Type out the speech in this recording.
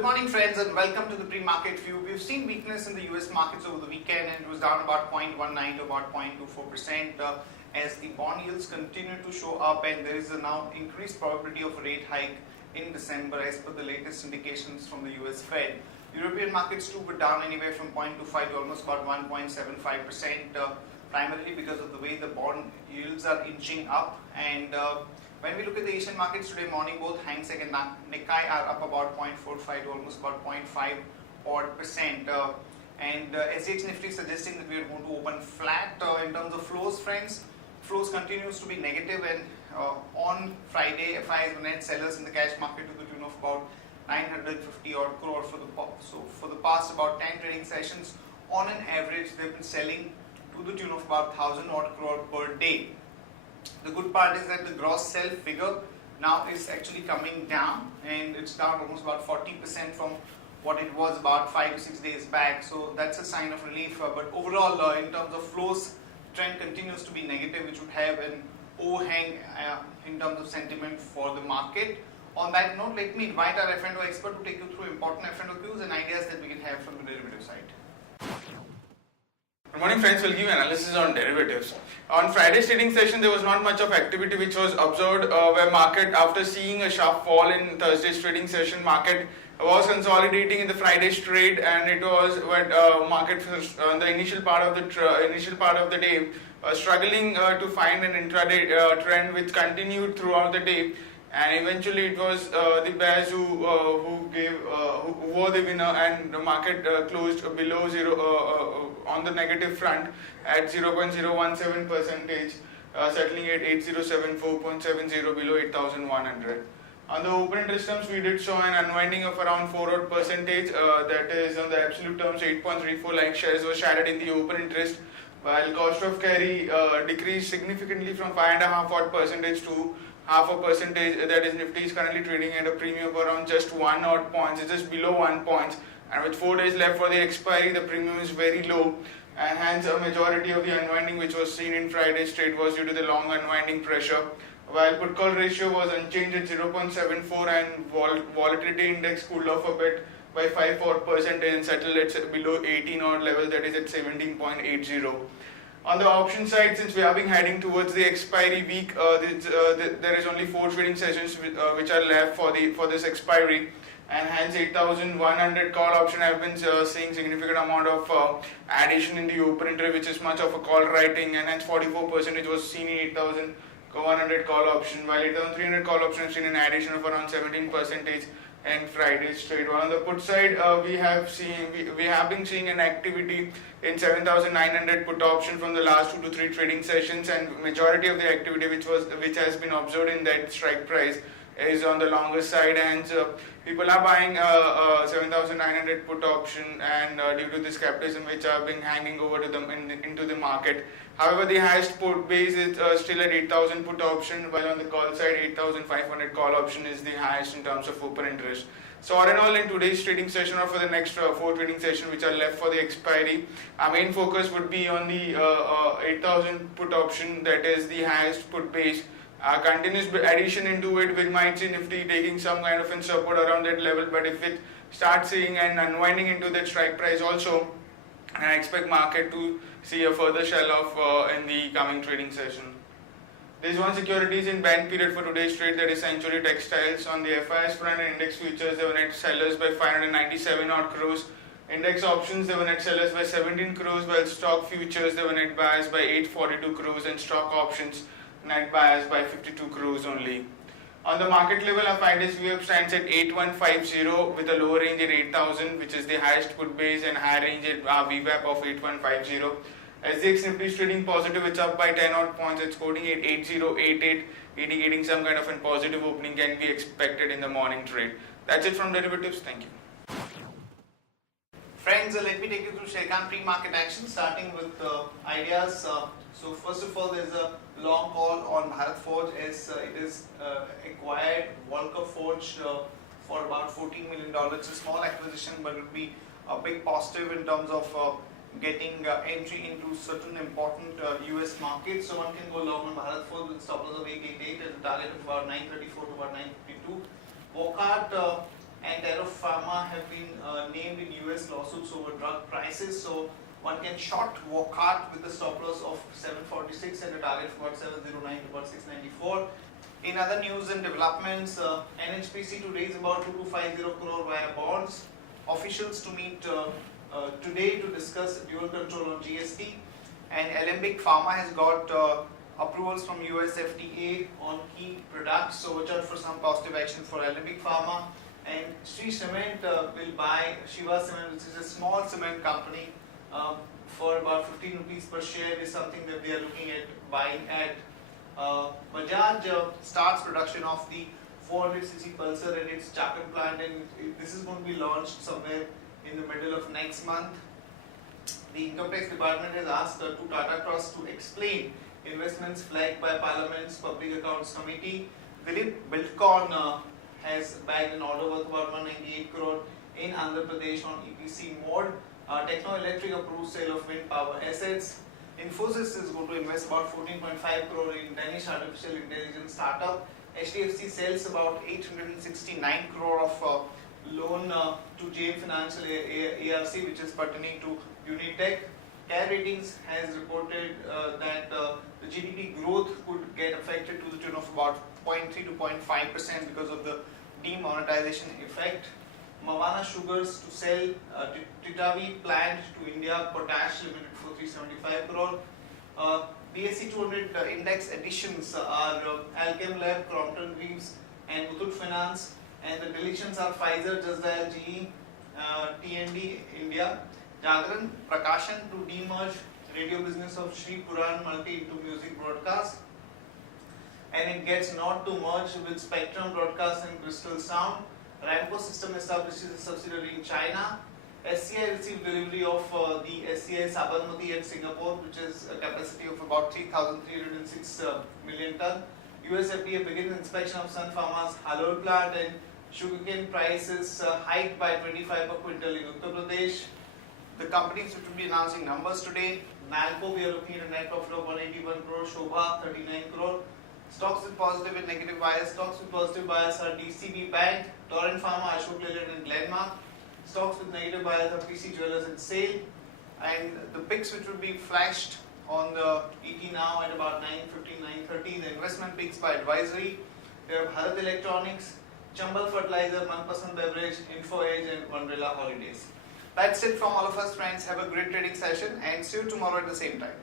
Good morning friends and welcome to the pre-market view. We've seen weakness in the US markets over the weekend and it was down about 0.19 to about 0.24% as the bond yields continue to show up and there is a now increased probability of a rate hike in December as per the latest indications from the US Fed. European markets too were down anywhere from 0.25 to almost about 1.75%, primarily because of the way the bond yields are inching up. And when we look at the Asian markets today morning, both Hang Seng and Nikkei are up about 0.45 to almost about 0.5 odd percent. And SGX Nifty suggesting that we are going to open flat. In terms of flows, friends, flows continues to be negative, and on Friday, FIs were net sellers in the cash market to the tune of about 950 odd crore for the past about 10 trading sessions. On an average, they've been selling to the tune of about 1,000 odd crore per day. The good part is that the gross sell figure now is actually coming down, and it's down almost about 40% from what it was about 5 to 6 days back. So that's a sign of relief. But overall, in terms of flows, trend continues to be negative, which would have an overhang in terms of sentiment for the market. On that note, let me invite our F&O expert to take you through important F&O cues and ideas that we can have from the derivative side. Good morning friends, we'll give analysis on derivatives. On Friday's trading session, there was not much of activity which was observed where market, after seeing a sharp fall in Thursday's trading session, market was consolidating in the Friday's trade, and it was when market on the initial part of the day struggling to find an intraday trend which continued throughout the day. And eventually it was the bears who were the winner, and the market closed below zero on the negative front at 0.017%, settling at 8074.70 below 8100. On the open interest terms, we did show an unwinding of around 4 odd percentage, that is on the absolute terms 8.34 lakh shares were shadowed in the open interest, while cost of carry decreased significantly from 5.5 odd percentage to 0.5 percentage. That is, Nifty is currently trading at a premium of around just 1 odd points. It's just below 1 point, and with 4 days left for the expiry, the premium is very low, and hence a majority of the unwinding which was seen in Friday's trade was due to the long unwinding pressure. While put call ratio was unchanged at 0.74 and volatility index cooled off a bit by 5 odd percent and settled at below 18 odd level, that is at 17.80. On the option side, since we have been heading towards the expiry week, there is only 4 trading sessions which are left for this expiry, and hence 8,100 call option have been seeing significant amount of addition in the open interest, which is much of a call writing, and hence 44% was seen in 8,100 call option, while 8,300 call option has seen an addition of around 17% in Friday's trade. While on the put side, we have been seeing an activity in 7,900 put option from the last 2 to 3 trading sessions, and majority of the activity which has been observed in that strike price is on the longer side, and people are buying 7,900 put option, and due to this skepticism which are being hanging over to them into the market. However, the highest put base is still at 8,000 put option, while on the call side 8,500 call option is the highest in terms of open interest. So all in all, in today's trading session or for the next 4 trading sessions which are left for the expiry, our main focus would be on the 8,000 put option, that is the highest put base. Continuous addition into it, we might see Nifty taking some kind of support around that level, but if it starts seeing an unwinding into that strike price also, I expect market to see a further sell-off in the coming trading session. There is one securities in bank period for today's trade, that is Century Textiles. On the FIS front and index futures, they were net sellers by 597 odd crores. Index options, they were net sellers by 17 crores, while stock futures, they were net buyers by 842 crores, and stock options net buyers by 52 crores only. On the market level, our 5-day VWAP stands at 8150 with a lower range at 8000, which is the highest put base, and high range at VWAP of 8150. SGX Nifty is trading positive, it's up by 10 odd points, it's quoting at 8088, indicating some kind of a positive opening can be expected in the morning trade. That's it from derivatives. Thank you. Friends, let me take you through Sharekhan pre-market action, starting with ideas. So first of all, there's a long call on Bharat Forge as it is acquired Volker Forge for about $14 million. It's a small acquisition, but it will be a big positive in terms of getting entry into certain important US markets. So one can go long on Bharat Forge with stop loss of 888 and a target of about 934 to about 952. Wockhardt and Taro Pharma Pharma have been named in US lawsuits over drug prices. So one can short Wockhardt with a stop loss of 746 and a target for about 709 to about 694. In other news and developments, NHPC to raise about 2250 crore via bonds. Officials to meet today to discuss dual control on GST. And Alembic Pharma has got approvals from US FDA on key products. So watch out for some positive action for Alembic Pharma. And Shree Cement will buy Shiva Cement, which is a small cement company, for about 15 rupees per share. Is something that they are looking at buying at. Bajaj starts production of the 400cc Pulsar at its Chakan plant, and this is going to be launched somewhere in the middle of next month. The Income Tax Department has asked to Tata Trust to explain investments flagged by Parliament's Public Accounts Committee. Philip Buildcon has bagged an order worth about 198 crore in Andhra Pradesh on EPC mode. Techno Electric approves sale of wind power assets. Infosys is going to invest about 14.5 crore in Danish artificial intelligence startup. HDFC sells about 869 crore of loan to JM Financial ARC, which is pertaining to Unitech. CARE Ratings has reported that the GDP growth could get affected to the tune of about 0.3 to 0.5% because of the demonetization effect. Mavana Sugars to sell Titavi plant to India Potash Limited for 375 crore. BSE 200 index additions are Alchem Lab, Crompton Greaves and Muthoot Finance, and the deletions are Pfizer, Just Dial, GE, TND India. Jagran Prakashan to demerge radio business of Sri Puran Multi into music broadcast, and it gets not to merge with Spectrum Broadcast and Crystal Sound. Ramco System establishes a subsidiary in China. SCI received delivery of the SCI Sabarmati in Singapore, which is a capacity of about 3,306 million ton. US FDA begins inspection of Sun Pharma's Halol plant, and sugarcane prices hiked by 25 per quintal in Uttar Pradesh. The companies which will be announcing numbers today: Nalco, we are looking at a net profit of 181 crore, Shobha 39 crore. Stocks with positive and negative bias. Stocks with positive bias are DCB Bank, Torrent Pharma, Ashok Leyland and Glenmark. Stocks with negative bias are PC Jewellers and SAIL. And the picks which will be flashed on the ET now at about 9:15, 9:30. The investment picks by advisory. We have Bharat Electronics, Chambal Fertilizer, Manpasand Beverage, Info Edge and Wonderla Holidays. That's it from all of us, friends. Have a great trading session and see you tomorrow at the same time.